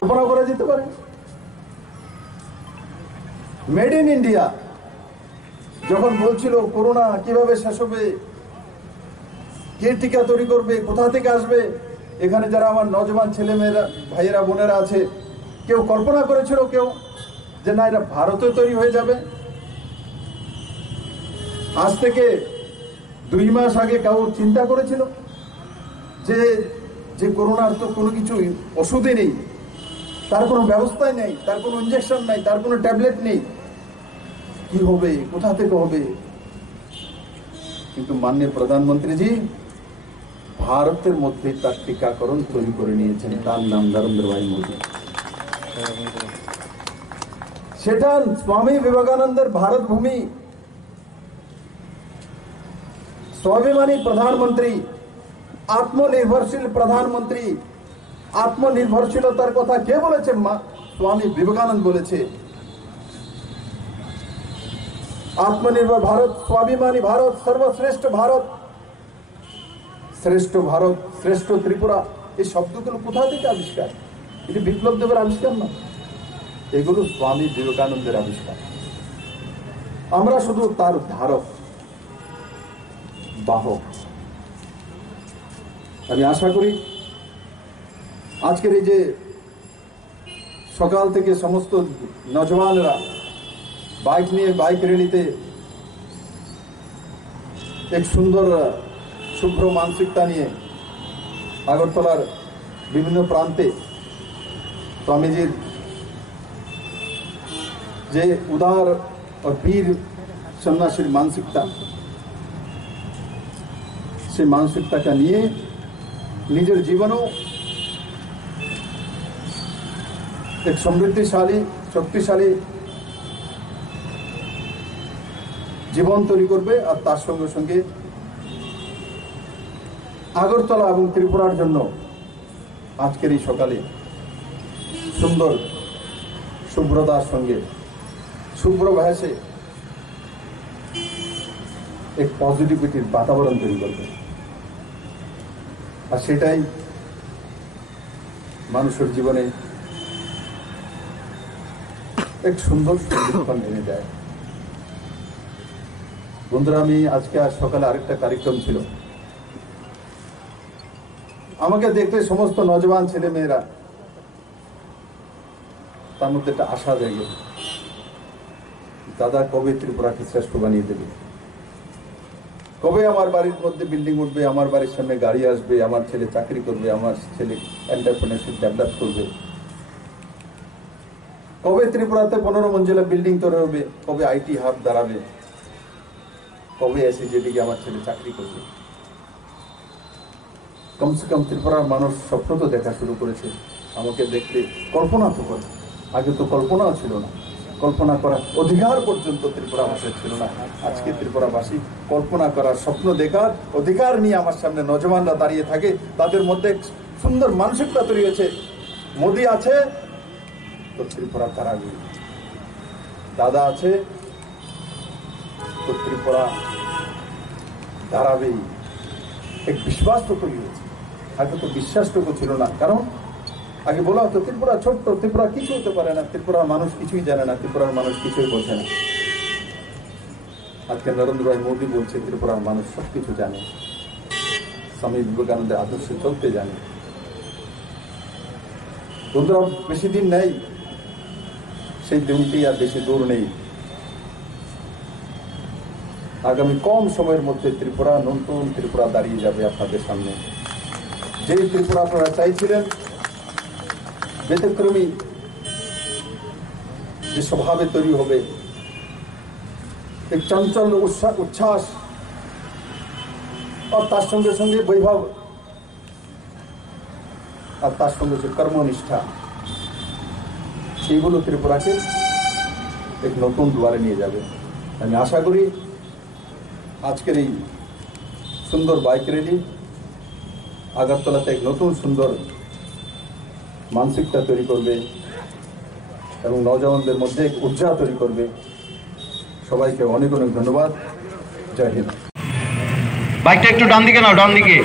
কল্পনা করা যেতে পারে মেড ইন ইন্ডিয়া যখন বলছিল করোনা কিভাবে শেষ হবে, কে টিকা তৈরি করবে, কোথা থেকে আসবে, এখানে যারা আমার নজওয়ান ছেলে মেয়েরা ভাইয়েরা বোনেরা আছে, কেউ কল্পনা করেছিল কেউ যে না এটা ভারতে তৈরি হয়ে যাবে? আজ থেকে 2 মাস আগে কেউ চিন্তা করেছিল যে যে করোনার তো কোনো কিছু ওষুধই নেই, তার কোনো ব্যবস্থাই নেই, তার কোনো ইঞ্জেকশন নাই, তার কোনো ট্যাবলেট নেই, কি হবে, কোথা থেকে হবে? কিন্তু মাননীয় প্রধানমন্ত্রীজি ভারতের মধ্যে তার টিকাকরণ তৈরি করে নিয়েছেন, তার নাম নরেন্দ্র ভাই মোদী। সেটা স্বামী বিবেকানন্দের ভারত ভূমি, स्वाभिमानी प्रधानमंत्री, आत्मनिर्भरशील प्रधानमंत्री, आत्मनिर्भरशीलतार कथा के बोलेছে? स्वामी विवेकानंद बोलेছে आत्मनिर्भर भारत, स्वाभिमानी भारत, सर्वश्रेष्ठ भारत, श्रेष्ठ भारत, श्रेष्ठ त्रिपुरा, এই শব্দগুলো কোথা থেকে আবিষ্কার? এটি বিপ্লব দেবের আবিষ্কার না, এগুলো স্বামী বিবেকানন্দের আবিষ্কার। আমরা শুধু তার ধারক বাহক। আমি আশা করি আজকের এই যে সকাল থেকে সমস্ত নজওয়ানরা বাইক নিয়ে বাইক র্যালিতে এক সুন্দর শুভ্র মানসিকতা নিয়ে আগরতলার বিভিন্ন প্রান্তে স্বামীজির যে উদার ও বীর সন্ন্যাসীর মানসিকতা, সেই মানসিকতাটা নিয়ে নিজের জীবনেও এক সমৃদ্ধিশালী শক্তিশালী জীবন তৈরি করবে। আর তার সঙ্গে সঙ্গে আগরতলা এবং ত্রিপুরার জন্য আজকের এই সকালে সুন্দর শুভ্রতার সঙ্গে শুভ্র ভাষে এক পজিটিভিটির বাতাবরণ তৈরি করবে। আর সেটাই মানুষের জীবনে এক সুন্দর পরিবর্তন এনে দেয়। বন্ধুরা, আমি আজকে আজ সকালে আরেকটা কার্যক্রম ছিল, আমাকে দেখতে সমস্ত নজওয়ান ছেলে মেয়েরা, তার মধ্যে একটা আশা জাগে, দাদা কবে ত্রিপুরাকে শ্রেষ্ঠ বানিয়ে দেবে, কবে আমার বাড়ির মধ্যে বিল্ডিং উঠবে, আমার বাড়ির সামনে গাড়ি আসবে, আমার ছেলে চাকরি করবে, আমার ছেলে এন্টারপ্রেনারশিপ ডেভেলপ করবে, কবে ত্রিপুরাতে 15 মঞ্জিলা বিল্ডিং তৈরি হবে, কবে আইটি হাব দাঁড়াবে, কবে এসিজেডিকে আমার ছেলে চাকরি করবে। কমসে কম ত্রিপুরার মানুষ স্বপ্ন তো দেখা শুরু করেছে, আমাকে দেখতে কল্পনা তো করে, আগে তো কল্পনাও ছিল না, কল্পনা করার অধিকার পর্যন্ত ত্রিপুরাবাসীর ছিল না। আজকে ত্রিপুরাবাসী কল্পনা করার, স্বপ্ন দেখার অধিকার নিয়ে আমার সামনে নজওয়ানরা দাঁড়িয়ে থাকে, তাদের মধ্যে সুন্দর মানসিকতা তৈরি হয়েছে। মোদী আছে তো ত্রিপুরা দাঁড়াবে, দাদা আছে তো ত্রিপুরা দাঁড়াবেই, এক বিশ্বাস তো তৈরি হয়েছে। আগে তো বিশ্বাসটুকু ছিল না, কারণ আগে বলা হতো ত্রিপুরা ছোট্ট, ত্রিপুরা কিছু হতে পারে না, ত্রিপুরার মানুষ কিছুই জানে না, ত্রিপুরার মানুষ কিছুই বোঝে না। আজকে নরেন্দ্র ভাই মোদী বলছে ত্রিপুরার মানুষ সবকিছু জানে, স্বামী বিবেকানন্দের আদর্শে চলতে জানে। বন্ধুরা, বেশি দিন নেই, সেই দিনটি আর বেশি দূর নেই। আগামী কম সময়ের মধ্যে ত্রিপুরা, নতুন ত্রিপুরা দাঁড়িয়ে যাবে আপনাদের সামনে। যে ত্রিপুরা আপনারা চাইছিলেন, ব্যতিক্রমী যে স্বভাবে তৈরি হবে, এক চঞ্চল উচ্ছ্বাস আর তার সঙ্গে সঙ্গে বৈভব, আর তার সঙ্গে সঙ্গে কর্মনিষ্ঠা, সেইগুলো ত্রিপুরাকে এক নতুন দুয়ারে নিয়ে যাবে। আমি আশা করি আজকের এই সুন্দর বাইক র্যালি আগরতলাতে এক নতুন সুন্দর মানসিকতা তৈরি করবে এবং নওজওয়ানদের মধ্যে এক উৎসাহ তৈরি করবে। সবাইকে অনেক অনেক ধন্যবাদ। জয় হিন্দ। বাইকটা একটু ডান দিকে নাও, ডান দিকে।